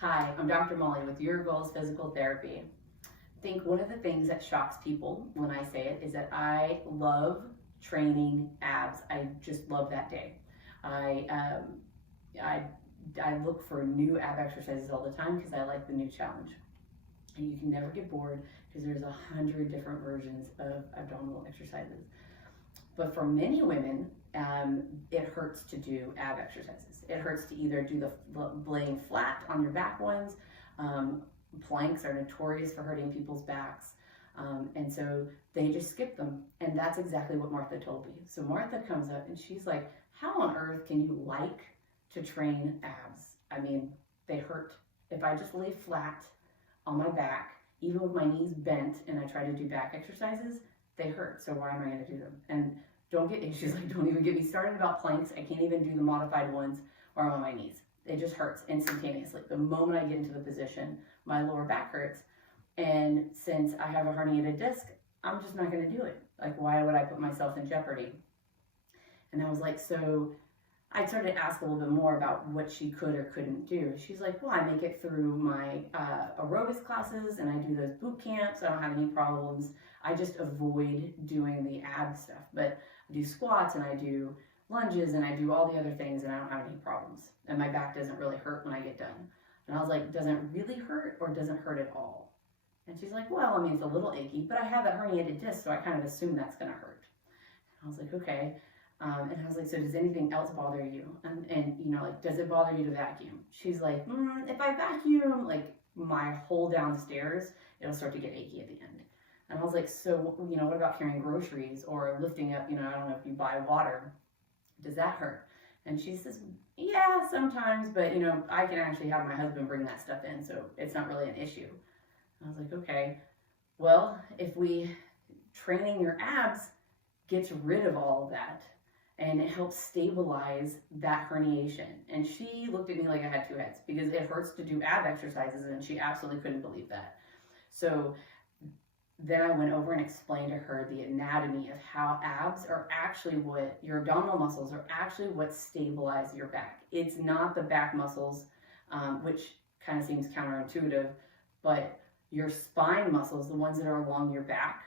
Hi, I'm Dr. Molly with Your Goals Physical Therapy. I think one of the things that shocks people when I say it is that I love training abs. I just love that day. I, um, I, I look for new ab exercises all the time because I like the new challenge. And you can never get bored because there's 100 different versions of abdominal exercises. But for many women, it hurts to do ab exercises. It hurts to either do the laying flat on your back ones. Planks are notorious for hurting people's backs. And so they just skip them. And that's exactly what Martha told me. So Martha comes up and she's like, how on earth can you like to train abs? I mean, they hurt. If I just lay flat on my back, even with my knees bent, and I try to do back exercises, they hurt. So why am I going to do them? And she's like, don't even get me started about planks. I can't even do the modified ones or I'm on my knees. It just hurts instantaneously. The moment I get into the position, my lower back hurts. And since I have a herniated disc, I'm just not going to do it. Like, why would I put myself in jeopardy? And I was like, so I started to ask a little bit more about what she could or couldn't do. She's like, well, I make it through my aerobics classes and I do those boot camps. I don't have any problems. I just avoid doing the ab stuff. But I do squats and I do lunges and I do all the other things and I don't have any problems. And my back doesn't really hurt when I get done. And I was like, does it really hurt or doesn't hurt at all? And she's like, well, I mean, it's a little achy, but I have a herniated disc, so I kind of assume that's going to hurt. I was like, okay. And I was like, so does anything else bother you? And you know, like, does it bother you to vacuum? She's like, if I vacuum, like, my whole downstairs, it'll start to get achy at the end. And I was like, so, you know, what about carrying groceries or lifting up, you know, I don't know if you buy water, does that hurt? And she says, yeah, sometimes, but, you know, I can actually have my husband bring that stuff in, so it's not really an issue. And I was like, okay, well, if training your abs gets rid of all of that, and it helps stabilize that herniation. And she looked at me like I had two heads because it hurts to do ab exercises, and she absolutely couldn't believe that. So then I went over and explained to her the anatomy of how abs are actually your abdominal muscles are actually what stabilize your back. It's not the back muscles, which kind of seems counterintuitive, but your spine muscles, the ones that are along your back,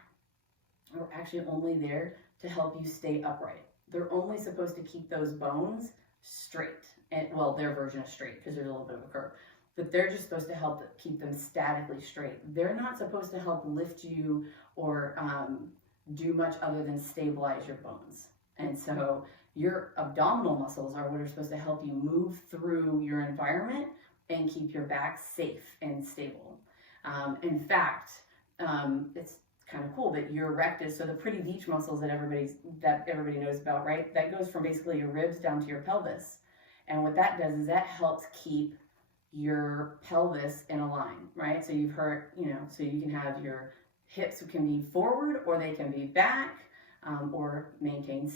are actually only there to help you stay upright. They're only supposed to keep those bones straight. And well, their version of straight because there's a little bit of a curve. But they're just supposed to help keep them statically straight. They're not supposed to help lift you or do much other than stabilize your bones. And so your abdominal muscles are what are supposed to help you move through your environment and keep your back safe and stable. In fact, it's kind of cool, but your rectus, so the pretty beach muscles that everybody knows about, right? That goes from basically your ribs down to your pelvis. And what that does is that helps keep your pelvis in a line, right? So you've heard, you know, so you can have your hips can be forward or they can be back, or maintained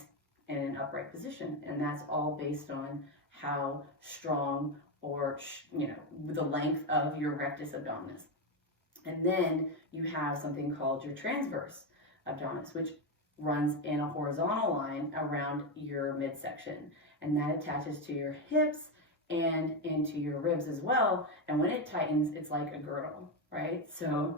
in an upright position. And that's all based on how strong or, you know, the length of your rectus abdominis. And then you have something called your transverse abdominis, which runs in a horizontal line around your midsection. And that attaches to your hips and into your ribs as well. And when it tightens, it's like a girdle, right? So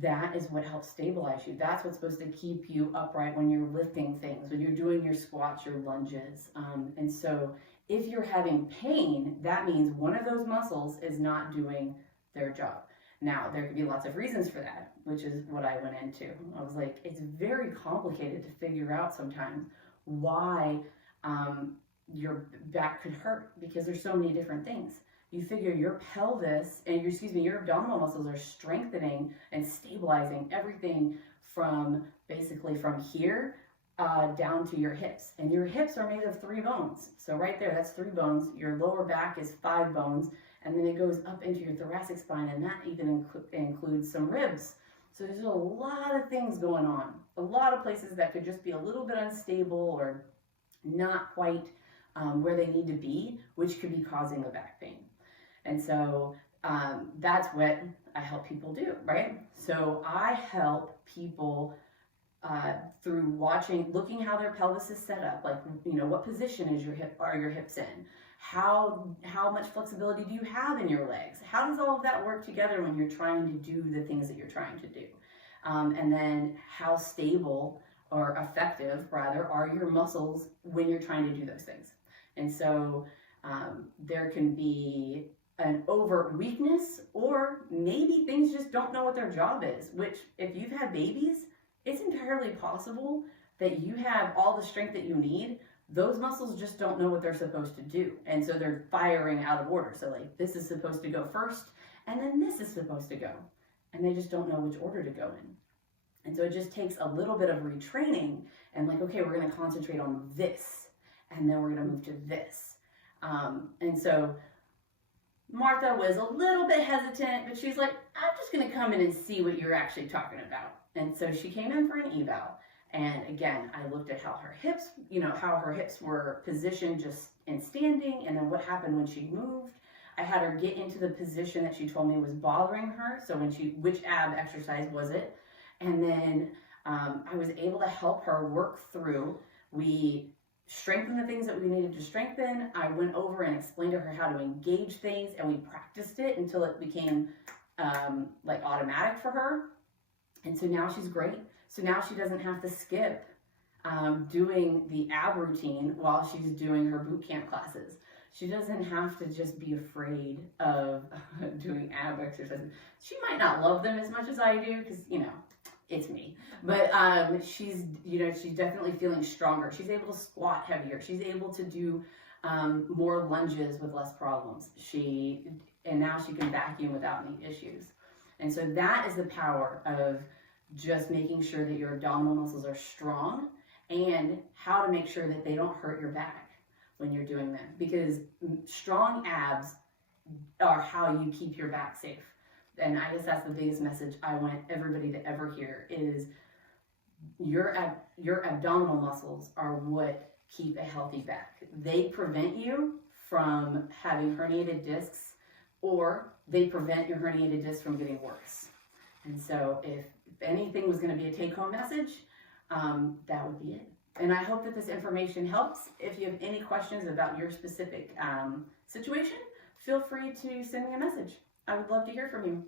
that is what helps stabilize you. That's what's supposed to keep you upright when you're lifting things, when you're doing your squats, your lunges. And so if you're having pain, that means one of those muscles is not doing their job. Now, there could be lots of reasons for that, which is what I went into. I was like, it's very complicated to figure out sometimes why your back could hurt because there's so many different things. You figure your pelvis and your abdominal muscles are strengthening and stabilizing everything from basically from here down to your hips. And your hips are made of 3 bones. So right there, that's 3 bones. Your lower back is 5 bones. And then it goes up into your thoracic spine, and that even includes some ribs. So there's a lot of things going on. A lot of places that could just be a little bit unstable or not quite where they need to be, which could be causing the back pain. And so that's what I help people do, right? So I help people through looking how their pelvis is set up, like, you know, what position are your hips in? How much flexibility do you have in your legs? How does all of that work together when you're trying to do the things that you're trying to do? And then how stable or effective, rather, are your muscles when you're trying to do those things? And so there can be an overt weakness, or maybe things just don't know what their job is, which if you've had babies, it's entirely possible that you have all the strength that you need. Those muscles just don't know what they're supposed to do. And so they're firing out of order. So like this is supposed to go first, and then this is supposed to go. And they just don't know which order to go in. And so it just takes a little bit of retraining and like, okay, we're going to concentrate on this, and then we're going to move to this. And so Martha was a little bit hesitant, but she's like, I'm just going to come in and see what you're actually talking about. And so she came in for an eval. And again, I looked at how her hips, how her hips were positioned just in standing, and then what happened when she moved. I had her get into the position that she told me was bothering her. So which ab exercise was it? And then I was able to help her work through. We strengthened the things that we needed to strengthen. I went over and explained to her how to engage things, and we practiced it until it became like automatic for her. And so now she's great. So now she doesn't have to skip doing the ab routine while she's doing her boot camp classes. She doesn't have to just be afraid of doing ab exercises. She might not love them as much as I do because, it's me. But she's definitely feeling stronger. She's able to squat heavier. She's able to do more lunges with less problems. And now she can vacuum without any issues. And so that is the power of just making sure that your abdominal muscles are strong, and how to make sure that they don't hurt your back when you're doing them. Because strong abs are how you keep your back safe. And I guess that's the biggest message I want everybody to ever hear is your abdominal muscles are what keep a healthy back. They prevent you from having herniated discs, or they prevent your herniated discs from getting worse. And so if anything was going to be a take-home message, that would be it. And I hope that this information helps. If you have any questions about your specific situation, feel free to send me a message. I would love to hear from you.